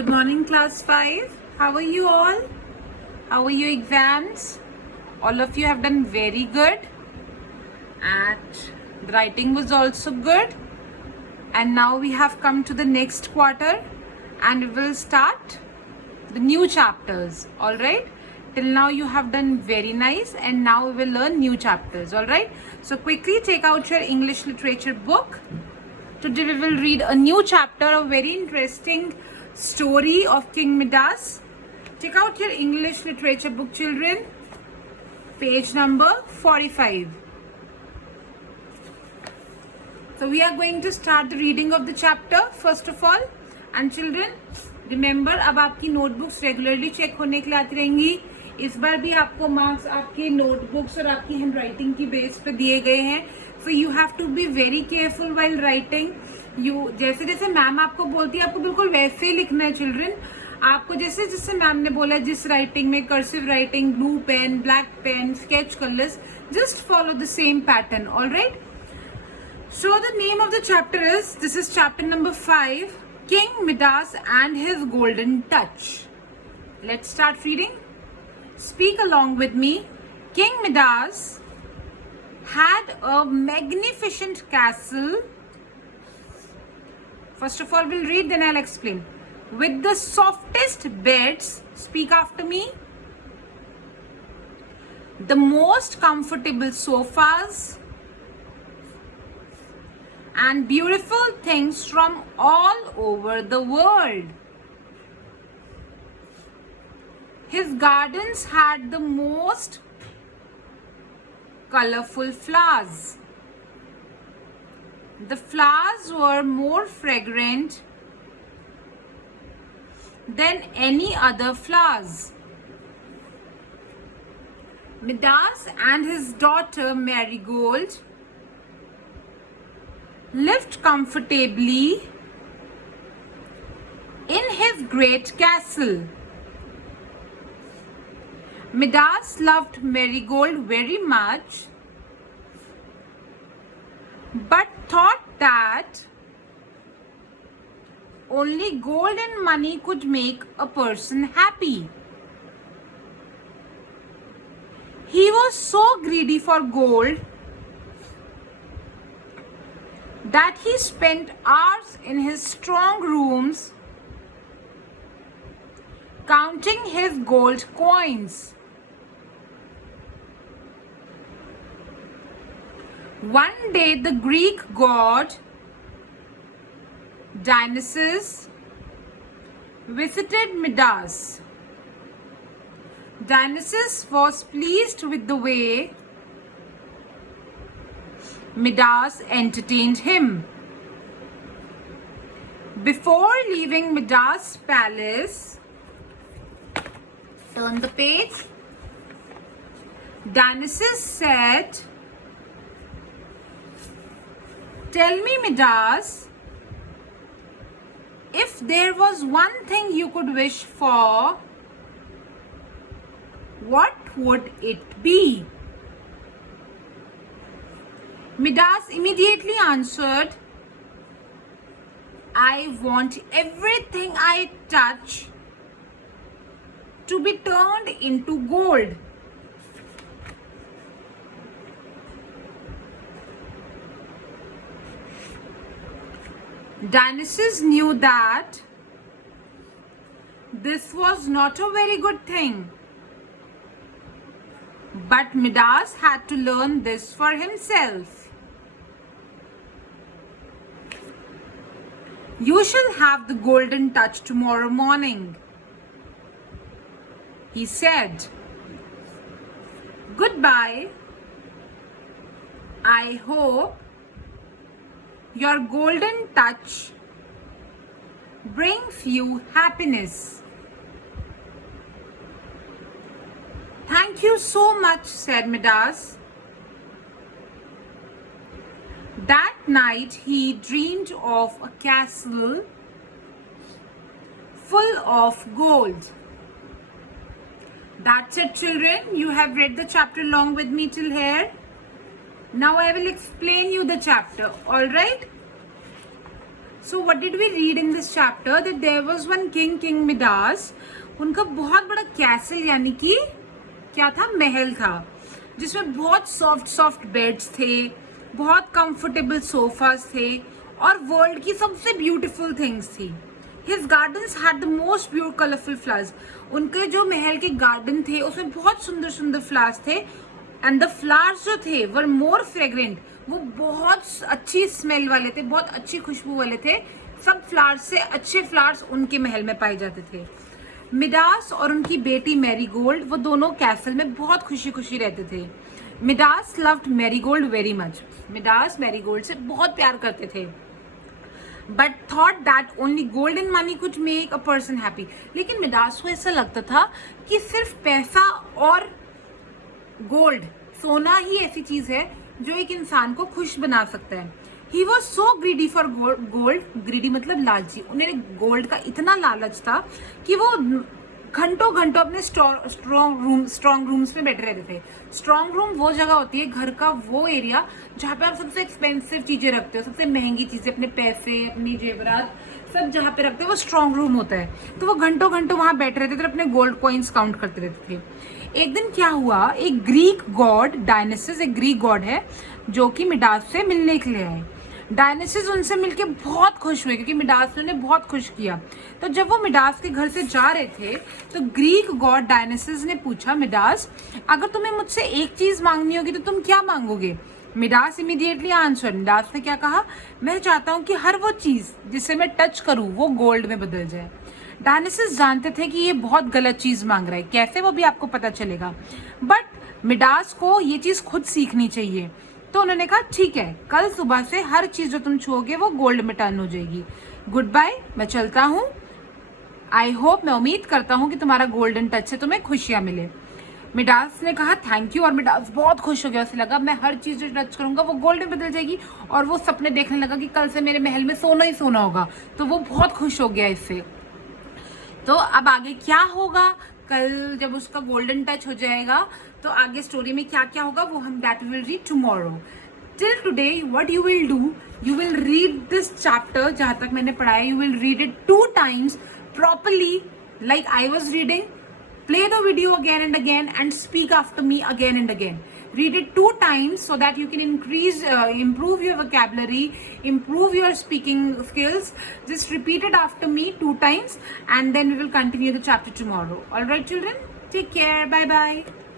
Good morning, class 5. How are you all? How are your exams? All of you have done very good. And the writing was also good. And now we have come to the next quarter and we will start the new chapters. Alright? Till now you have done very nice and now we will learn new chapters. Alright? So quickly take out your English literature book. Today we will read a new chapter, a very interesting story of King Midas. Take out your English literature book, children. Page number 45. So we are going to start the reading of the chapter first of all. And children, remember अब आपकी notebooks regularly check होने के लिए आती रहेंगी. इस बार भी आपको marks आपके notebooks और आपकी handwriting की base पे दिए गए हैं. So you have to be very careful while writing. You जैसे जैसे मैम आपको बोलती है आपको बिल्कुल वैसे ही लिखना है चिल्ड्रन. आपको जैसे जैसे मैम ने बोला जिस राइटिंग में cursive writing, blue pen, black pen, sketch colours, just follow the same pattern. Alright. So the name of the chapter is, this is chapter number 5, King Midas and his golden touch. Let's start reading. Speak along with me. King Midas had a magnificent castle. First of all, we'll read, then I'll explain. With the softest beds, speak after me. The most comfortable sofas and beautiful things from all over the world. His gardens had the most colorful flowers. The flowers were more fragrant than any other flowers. Midas and his daughter Marigold lived comfortably in his great castle. Midas loved Marigold very much, but thought that only gold and money could make a person happy. He was so greedy for gold that he spent hours in his strong rooms counting his gold coins. One day the Greek god Dionysus visited Midas. Dionysus was pleased with the way Midas entertained him. Before leaving Midas' palace, turn the page. Dionysus said, "Tell me, Midas, if there was one thing you could wish for, what would it be?" Midas immediately answered, "I want everything I touch to be turned into gold." Dionysus knew that this was not a very good thing, but Midas had to learn this for himself. "You shall have the golden touch tomorrow morning," he said. "Goodbye. I hope your golden touch brings you happiness." "Thank you so much," said Midas. That night he dreamed of a castle full of gold. That's it, children. You have read the chapter along with me till here. Now I will explain you the chapter. All right. So what did we read in this chapter? That there was one king, King Midas. उनका बहुत बड़ा castle यानी कि क्या था, महल था, जिसमें बहुत सॉफ्ट बेड्स थे, बहुत कंफर्टेबल सोफास थे और वर्ल्ड की सबसे ब्यूटीफुल थिंग्स थी. His gardens had the most beautiful colorful flowers. उनके जो महल के गार्डन थे उसमें बहुत सुंदर सुंदर फ्लावर्स थे. एंड द फ्लावर्स जो थे वर मोर फ्रेग्रेंट, वो बहुत अच्छी स्मेल वाले थे, बहुत अच्छी खुशबू वाले थे. सब फ्लावर्स से अच्छे फ्लावर्स उनके महल में पाए जाते थे. मिडास और उनकी बेटी मैरीगोल्ड, वो दोनों कैसल में बहुत खुशी खुशी रहते थे. Midas loved marigold very much. Midas marigold से बहुत प्यार करते थे. But thought that only gold and money could make a person happy. लेकिन मिडास को ऐसा लगता था कि सिर्फ पैसा और गोल्ड, सोना ही ऐसी चीज है जो एक इंसान को खुश बना सकता है. He was so greedy for gold. Greedy मतलब लालची. उन्हें गोल्ड का इतना लालच था कि वो घंटों घंटों अपने स्ट्रॉन्ग रूम्स में बैठे रहते थे. स्ट्रॉन्ग रूम वो जगह होती है, घर का वो एरिया जहाँ पे आप सबसे एक्सपेंसिव चीजें रखते हो, सबसे महंगी चीजें, अपने पैसे, अपनी जेवरात सब जहाँ पे रखते हो वो स्ट्रॉन्ग रूम होता है. तो वो घंटों घंटों वहां बैठे रहते थे, अपने गोल्ड कॉइन्स काउंट करते रहते थे. एक दिन क्या हुआ, एक ग्रीक गॉड डायनेसिस, एक ग्रीक गॉड है जो कि मिडास से मिलने के लिए आए. डायनेसिस उनसे मिलके बहुत खुश हुए क्योंकि मिडास ने उन्हें बहुत खुश किया. तो जब वो मिडास के घर से जा रहे थे तो ग्रीक गॉड डायनेसिस ने पूछा, मिडास अगर तुम्हें मुझसे एक चीज मांगनी होगी तो तुम क्या मांगोगे? Midas immediately answer. मिडास ने क्या कहा, मैं चाहता हूँ कि हर वो चीज जिसे मैं टच करूँ वो गोल्ड में बदल जाए. डायनेसिस जानते थे कि ये बहुत गलत चीज मांग रहा है, कैसे वो भी आपको पता चलेगा. बट मिडास को ये चीज खुद सीखनी चाहिए. तो उन्होंने कहा ठीक है, कल सुबह से हर चीज जो तुम छुओगे वो गोल्ड में टर्न हो जाएगी. गुड बाय, मैं चलता हूँ. आई होप, मैं उम्मीद करता हूँ कि तुम्हारा गोल्डन टच से तुम्हें खुशियां मिले. मिडास ने कहा थैंक यू और मिडास बहुत खुश हो गया. उसे लगा मैं हर चीज जो टच करूंगा वो गोल्ड में बदल जाएगी और वो सपने देखने लगा कि कल से मेरे महल में सोना ही सोना होगा. तो वो बहुत खुश हो गया इससे. तो अब आगे क्या होगा, कल जब उसका गोल्डन टच हो जाएगा तो आगे स्टोरी में क्या क्या होगा वो हम that will read tomorrow. Till today what you will do, you will read this chapter जहां तक मैंने पढ़ाया. You will read it 2 times properly like I was reading. Play the video again and again and speak after me again and again. Read it 2 times so that you can improve your vocabulary, improve your speaking skills. Just repeat it after me 2 times and then we will continue the chapter tomorrow. All right, children? Take care. Bye-bye.